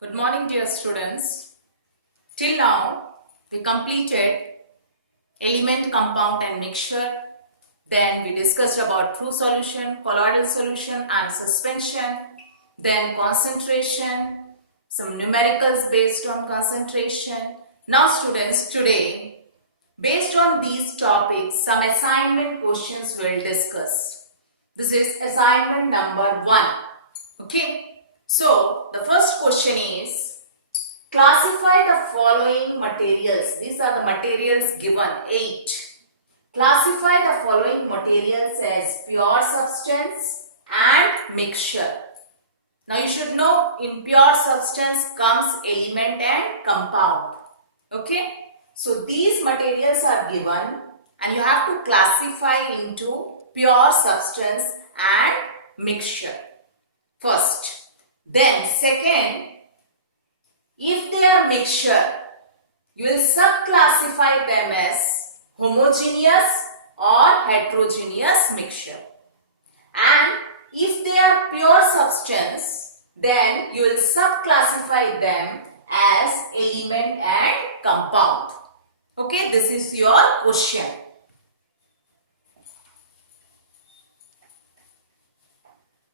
Good morning, dear students. Till now, we completed element, compound and mixture. Then we discussed about true solution, colloidal solution and suspension. Then concentration, some numericals based on concentration. Now students, today, based on these topics, some assignment questions we'll discuss. This is assignment number 1. Okay. So, the first question is, classify the following materials. These are the materials given, 8. Classify the following materials as pure substance and mixture. Now, you should know in pure substance comes element and compound. Okay. So, these materials are given and you have to classify into pure substance and mixture. First. Then second, if they are mixture, you will subclassify them as homogeneous or heterogeneous mixture. And if they are pure substance, then you will subclassify them as element and compound. Okay, this is your question.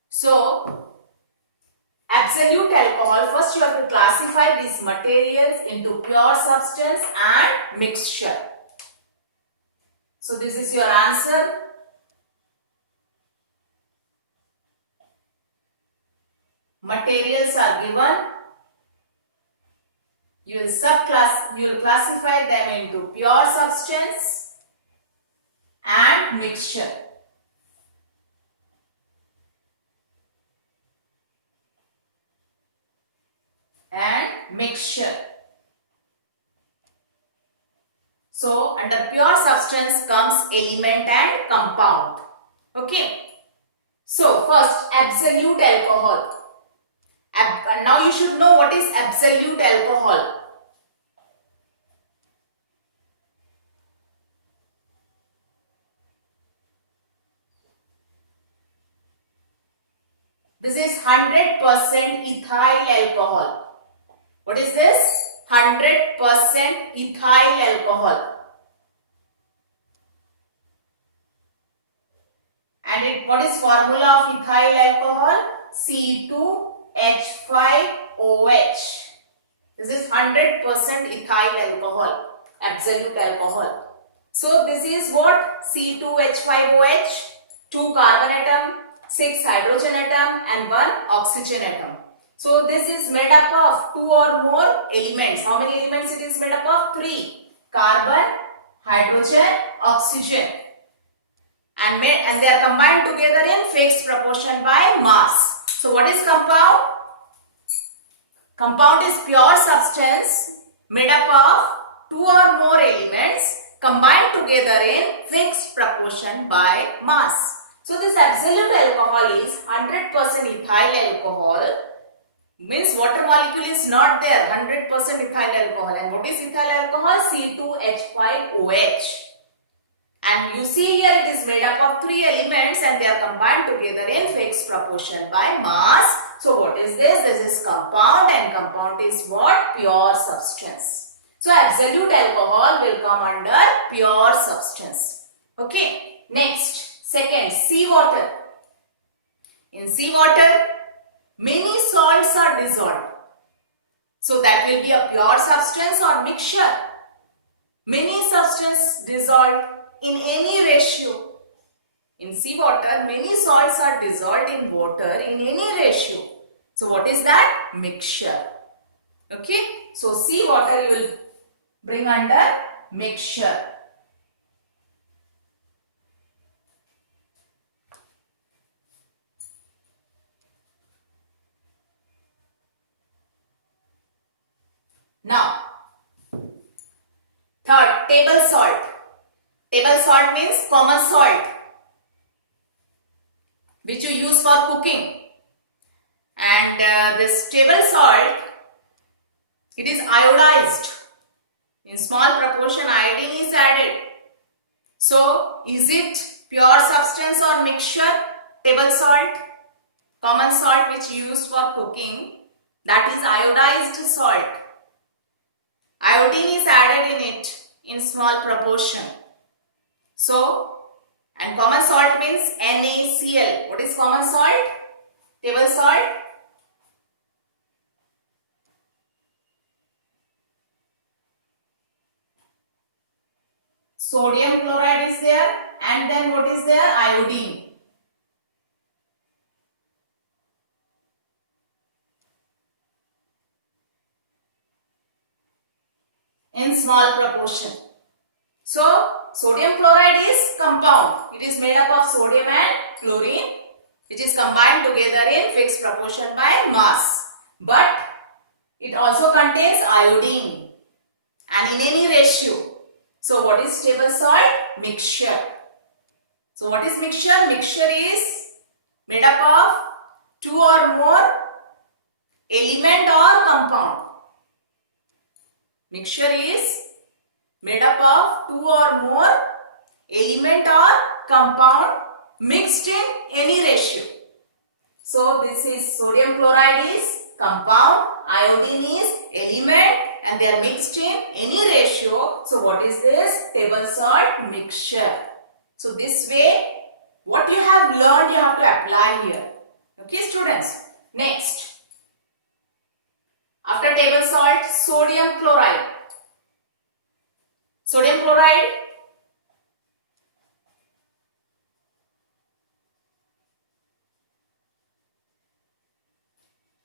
So, absolute alcohol, first you have to classify these materials into pure substance and mixture. So this is your answer. Materials are given. You will classify them into pure substance and mixture. Mixture. So, under pure substance comes element and compound. Okay. So, first, absolute alcohol. Now, you should know what is absolute alcohol. This is 100% ethyl alcohol. What is this? 100% ethyl alcohol. And what is formula of ethyl alcohol? C2H5OH. This is 100% ethyl alcohol, absolute alcohol. So this is what? C2H5OH, 2 carbon atom, 6 hydrogen atom and 1 oxygen atom. So this is made up of 2 or more elements. How many elements it is made up of? 3. Carbon, hydrogen, oxygen. And they are combined together in fixed proportion by mass. So what is compound? Compound is pure substance made up of 2 or more elements combined together in fixed proportion by mass. So this absolute alcohol is 100% ethyl alcohol. Means water molecule is not there, 100% ethyl alcohol. And what is ethyl alcohol? C2H5OH. And you see here it is made up of 3 elements and they are combined together in fixed proportion by mass. So what is this? This is compound, and compound is what? Pure substance. So absolute alcohol will come under pure substance. Okay. Next, second, seawater. In seawater, many salts are dissolved. So that will be a pure substance or mixture. Many substances dissolved in any ratio. In seawater, many salts are dissolved in water in any ratio. So what is that? Mixture. Okay. So seawater you will bring under mixture. Now, third, table salt. Table salt means common salt which you use for cooking. And this table salt, it is iodized. In small proportion iodine is added. So, is it pure substance or mixture? Table salt, common salt which used for cooking. that is iodized salt. Iodine is added in it in small proportion. So, and common salt means NaCl. What is common salt? Table salt. Sodium chloride is there, and then what is there? Iodine. In small proportion. So, sodium chloride is compound. It is made up of sodium and chlorine, which is combined together in fixed proportion by mass. But it also contains iodine and in any ratio. So, what is table salt? Mixture. So, what is mixture? Mixture is made up of two or more element or compound. Mixture is made up of two or more element or compound mixed in any ratio. So this is sodium chloride is compound, iodine is element, and they are mixed in any ratio. So what is this? Table salt mixture. So this way, what you have learned, you have to apply here. Okay, students. Next. After table salt, sodium chloride. Sodium chloride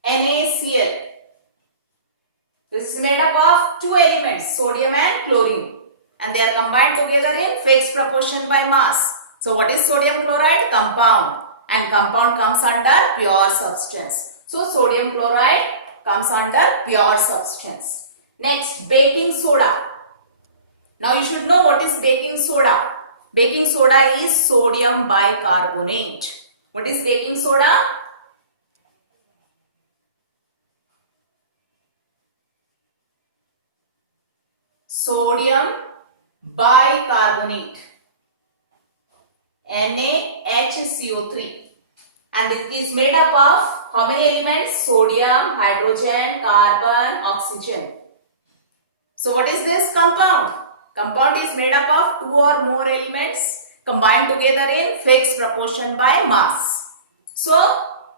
NaCl. This is made up of two elements, sodium and chlorine, and they are combined together in fixed proportion by mass. So what is sodium chloride? Compound, and compound comes under pure substance. So sodium chloride comes under pure substance. Next, baking soda. Now you should know what is baking soda. Baking soda is sodium bicarbonate. What is baking soda? Sodium bicarbonate, NaHCO3, and it is made up of how many elements? Sodium, hydrogen, carbon, oxygen. So what is this compound? Compound is made up of two or more elements combined together in fixed proportion by mass. So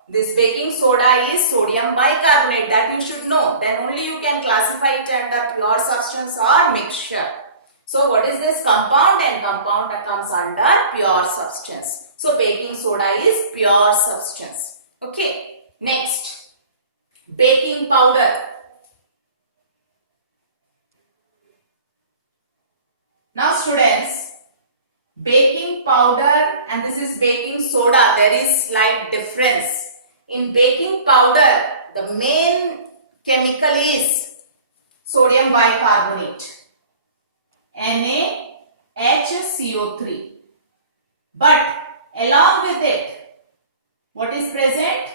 this baking soda is sodium bicarbonate, that you should know. Then only you can classify it under pure substance or mixture. So what is this compound? And compound that comes under pure substance. So baking soda is pure substance. Okay. Next, baking powder. Now students, baking powder and this is baking soda, there is slight difference. In baking powder, the main chemical is sodium bicarbonate, NaHCO3. But along with it, what is present?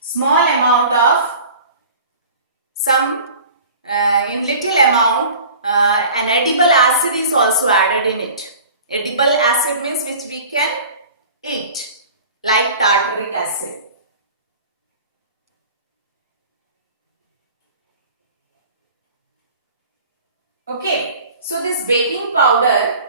Small amount of in little amount an edible acid is also added in it. Edible acid means which we can eat, like tartaric acid. Okay, so this baking powder,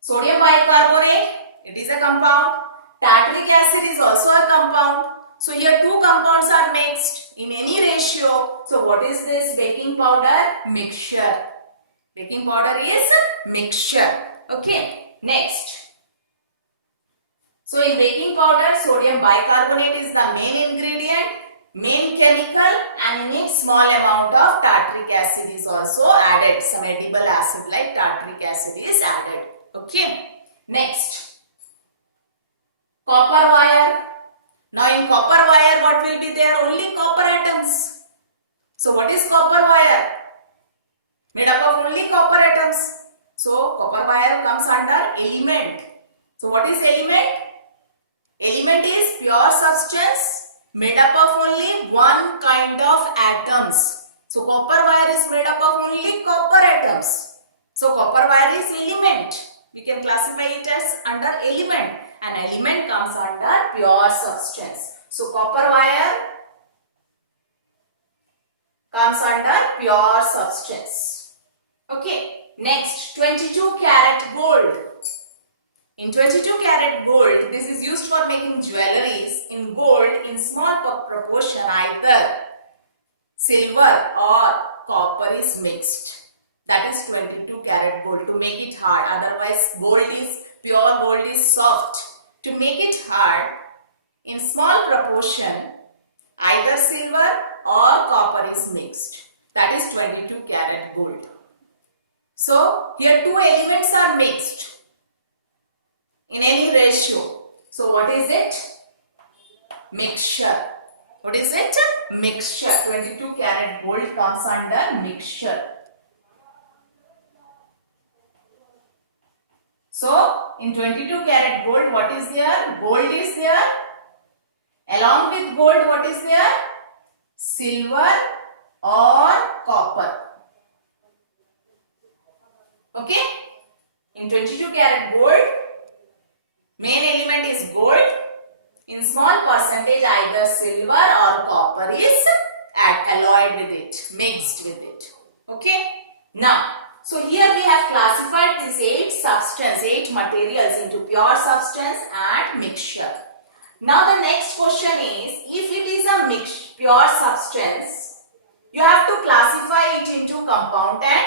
sodium bicarbonate, it is a compound. Tartaric acid is also a compound. So here two compounds are mixed in any ratio. So what is this baking powder? Mixture. Baking powder is mixture. Okay. Next. So in baking powder, sodium bicarbonate is the main ingredient, main chemical, and in it small amount of tartaric acid is also added. Some edible acid like tartaric acid is added. Okay. Next. Copper wire. Now in copper wire, what will be there? Only copper atoms. So what is copper wire? Made up of only copper atoms. So copper wire comes under element. So what is element? Element is pure substance made up of only one kind of atoms. So copper wire is made up of only copper atoms. So copper wire is element We can classify it as under element. An element comes under pure substance. So copper wire comes under pure substance. Okay. Next, 22 karat gold. In 22 karat gold, this is used for making jewelries in gold in small proportion. Either silver or copper is mixed. That is 22 karat gold to make it hard. Otherwise, pure gold is soft. To make it hard, in small proportion, either silver or copper is mixed. That is 22 karat gold. So, here two elements are mixed in any ratio. So, what is it? Mixture. What is it? Mixture. 22 karat gold comes under mixture. So, in 22 karat gold, what is there? Gold is there. Along with gold, what is there? Silver or copper. Okay? In 22 karat gold, main element is gold. In small percentage, either silver or copper is alloyed with it, mixed with it. Okay? Now, so here we have classified these 8 materials into pure substance and mixture. Now the next question is, if it is a pure substance, you have to classify it into compound and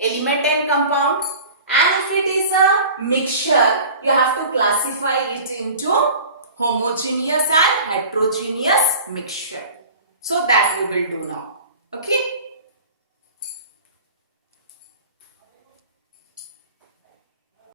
element and compound. And if it is a mixture, you have to classify it into homogeneous and heterogeneous mixture. So that we will do now. Okay.